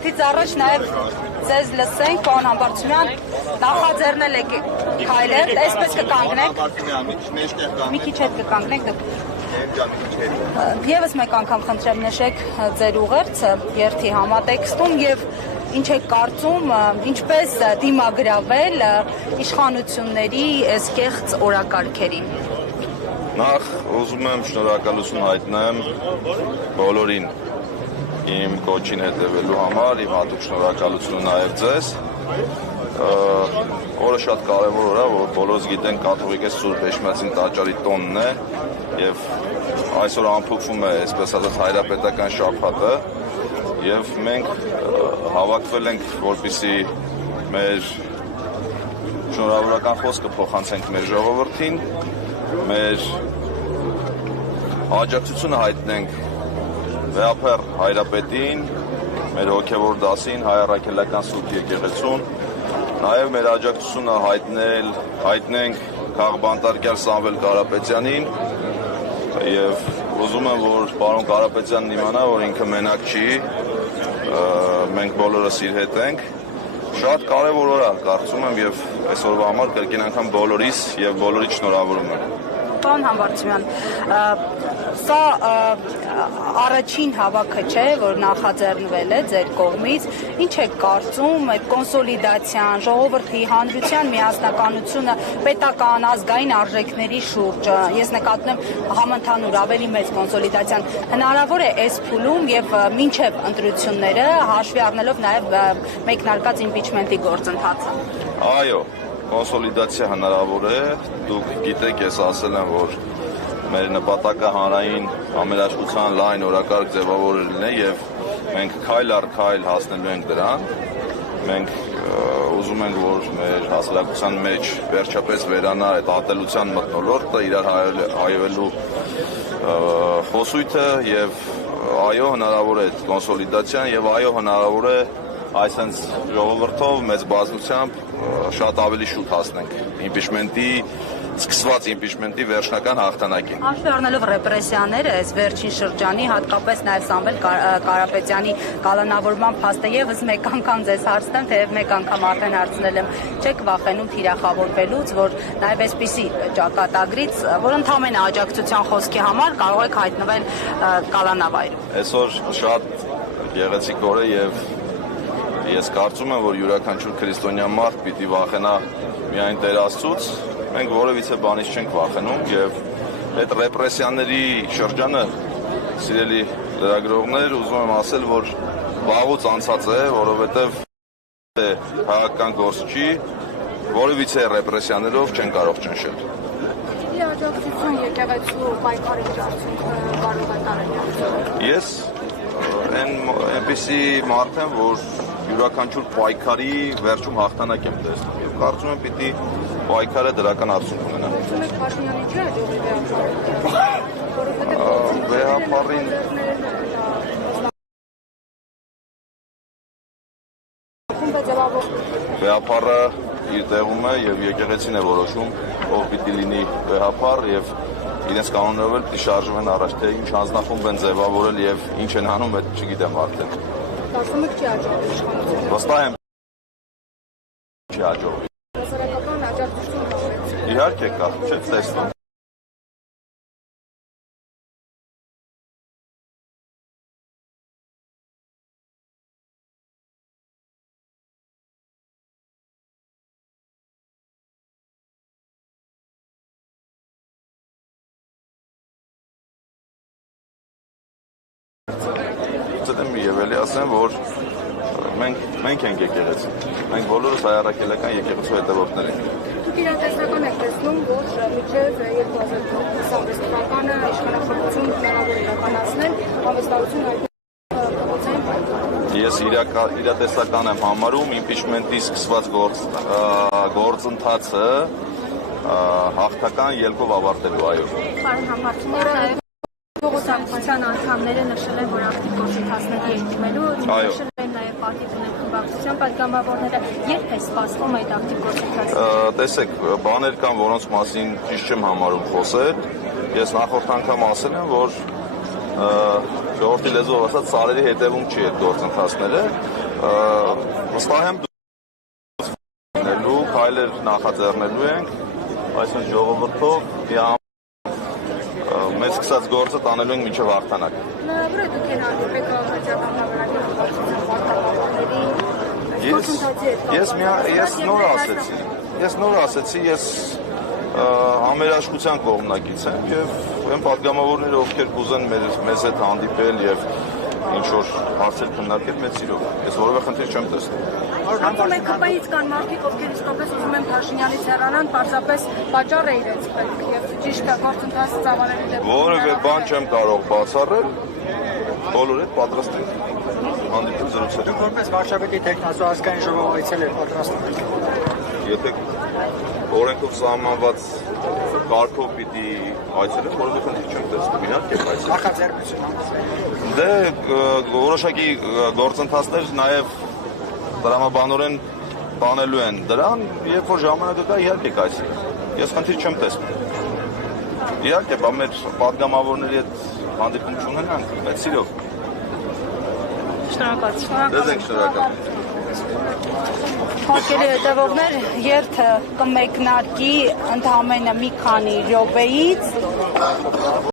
Երթից առաջ նաև ձեզ լսենք, պարոն Համբարձումյան, նախաձեռնել եք քայլել, այսպես կկանգնեք։ Մի քիչ հետ կկանգնեք դուք։ Եվս մեկ անգամ խնդրեմ նշեք ձեր ուղերձը երթի համատեքստում եւ ինչ եք կարծում, ինչպես դիմագրավել իշխանությունների այս կեղծ օրակարգերին։ Նախ ուզում եմ շնորհակալություն հայտնեմ բոլորին իմ կոչին հետևելու համար, իմ հատուկ շնորհակալությունը նաև ձեզ։ Օրը շատ կարևոր օր է, որ բոլորս գիտենք կաթողիկե Սուրբ Էջմիածին տաճարի տոնն է եւ այսօր ամփոփվում է, այսպես ասած, հայրապետական շաբաթը եւ մենք հավաքվել ենք, որպեսզի մեր շնորհավորական խոսքը փոխանցենք մեր ժողովրդին, մեր աջակցությունը հայտնենք Վեհափեռ Հայրապետին, մեր հոգևոր դասին, Հայ առաքելական Սուրբ եկեղեցուն, նաև մեր աջակցությունը հայտնենք քաղբանտարկյալ Սամվել Կարապետյանին եւ ուզում եմ, որ պարոն Կարապետյանն իմանա, որ ինքը մենակ չի, մենք բոլորս իր հետ ենք։ Շատ կարևոր օր է, կարծում եմ, եւ այսօրվա համար կրկին անգամ բոլորիս եւ բոլորիդ շնորհավորում եմ։ Պարոն Համբարձումյան, սա առաջին հավաքը չէ, որ նախաձեռնվել է ձեր կողմից, ինչ եք կարծում այդ կոնսոլիդացիան, ժողովրդի, հանրության միասնականությունը պետական ազգային արժեքների շուրջ, ես նկատում եմ համընդհանուր ավելի մեծ կոնսոլիդացիան, հնարավոր է այս փուլում եւ մինչեւ ընտրությունները հաշվի առնելով նաեւ մեկնարկած իմպիչմենտի գործընթացը։ Այո, կոնսոլիդացիա հնարավոր է, դուք գիտեք, ես ասել եմ, որ մեր նպատակը հանրային համերաշխության լայն օրակարգ ձևավորելն է եւ մենք քայլ առ քայլ հասնելու ենք դրան։ Մենք ուզում ենք, որ մեր հասարակության մեջ վերջապես վերանա այդ ատելության մթնոլորտը, իրար հայելու խոսույթը եւ այո, հնարավոր է կոնսոլիդացիան եւ այո, հնարավոր է այսպես ժողովրդով մեծ բազմությամբ շատ ավելի շուտ հասնենք սկսված իմպիչմենտի վերջնական հաղթանակին։ Հաշվի առնելով ռեպրեսիաները այս վերջին շրջանի, հատկապես նաև Սամվել Կարապետյանի կալանավորման փաստը եւս մեկ անգամ ձեզ հարցնեմ, թեև մեկ անգամ արդեն հարցնել եմ, չեք վախենում թիրախավորվելուց, որ նաև այսպիսի ճակատագրից, որ ընդհանրապես աջակցության խոսքի համար կարող եք հայտնվել կալանավայրում։ Այսօր շատ գեղեցիկ օր է եւ ես կարծում եմ, որ յուրաքանչյուր քրիստոնյա մարդ պիտի վախենա միայն Տեր Աստծուց, մենք որևիցե բանից չենք վախենում եւ այդ ռեպրեսիաների շրջանը, սիրելի լրագրողներ, ուզում եմ ասել, որ վաղուց անցած է, որովհետեւ քաղաքական գործչի որևիցե ռեպրեսիաներով չեն կարող ճնշել։ Աջակցություն եկեղեցու պայքարի արդյունքը կարող է տարել։ Ես այնպիսի մարդ եմ, որ յուրաքանչյուր պայքարի վերջում հաղթանակ եմ տեսնում եւ կարծում եմ պիտի պայքարը դրական արդյունք ունենա։ Եք Փաշինյանի չէ Վեհափառին Վեհափառը իր տեղում է եւ եկեղեցին է որոշում, ով պիտի լինի վեհափառ եւ իրենց կանոններով էլ պիտի շարժվեն առաջ, թե ինչ հանձնախումբ են ձևավորել եւ ինչ են անում, այդ չգիտեմ արդեն։ Կարծում եք չի աջակցի իշխանությունը։ Վստահ եմ չի աջակցի։ Հասարակական աջակցություն կա։ Իհարկե կա, չեք տեսնում։ Եվ էլի ասեմ, որ մենք ենք եկեղեցին, մենք բոլորս հայ առաքելական եկեղեցու հետևորդներ ենք։ Դուք իրատեսական եք տեսնում, որ մինչև 2026 թվականը իշխանախոսություն հնարավոր է իրականացնել, հավաստարություն Ես իրատեսական եմ համարում իմպիչմենտի սկսված գործընթացը հաղթական ելքով ավարտելու, այո։ Պարոն Համբարձումյան, Բողոքության անդամները նշել են, որ ակտիվ գործընթացների են դիմելու, նշել են նաև պարտիզանական խմբակցության պատգամավորները, երբ է սպասվում այդ ակտիվ գործընթացը։ Տեսեք, բաներ կան, որոնց մասին ճիշտ չեմ համարում խոսել։ Ես նախորդ անգամ ասել եմ, որ ժողովրդի լեզվով ասած սարերի հետևում չի այդ գործընթացները, վստահ եմ դու քայլեր նախաձեռնելու ենք այսօր ժողովրդով մեծ սկսած գործը տանելու ենք մինչև հաղթանակ։ Ես նոր ասեցի, ես համերաշխության կողմնակից եմ եւ այն պատգամավորները, ովքեր կուզեն մեզ հետ հանդիպել եւ ինչ-որ հարցեր քննարկել մեծ սիրով։ Ես որևէ խնդիր չեմ տեսնում։ Հանդիպում եք ԿՊ-ից կան մարդիկ, ովքեր իսկապես ուզում են Փաշինյանից հեռանան, պարզապես պատճառը իրենց պետք եւ ճիշտ է գործընթացը ծավալելու դեպքում։ Որևէ բան չեմ կարող բացառել, բոլորը հետ պատրաստ են հանդիպել զրուցել։ Որպես վարչապետի տեխնազու ազգային ժողով այցել եք պատրաստ եք։ Եթե օրենքով սահմանված կարգով պիտի այցելեմ, որևէ խնդիր չեմ տեսնում, իհարկե այցելեմ։ Նախաձեռնություն։ Դե որոշակի գործընթացներ նաև տրամաբանորեն բանելու են դրան, երբ որ ժամանակը կա, իհարկե կայսի։ Ես խնդիր չեմ տեսնում։ Իհարկե, բա մեր պատգամավորների հետ հանդիպում չունենանք, բայց սիրով։ Շնորհակալ։ Դեզենք շնորհակալ։ Հարգելի հետևողներ, երթը կմեկնարկի ընդամենը մի քանի րոպեից։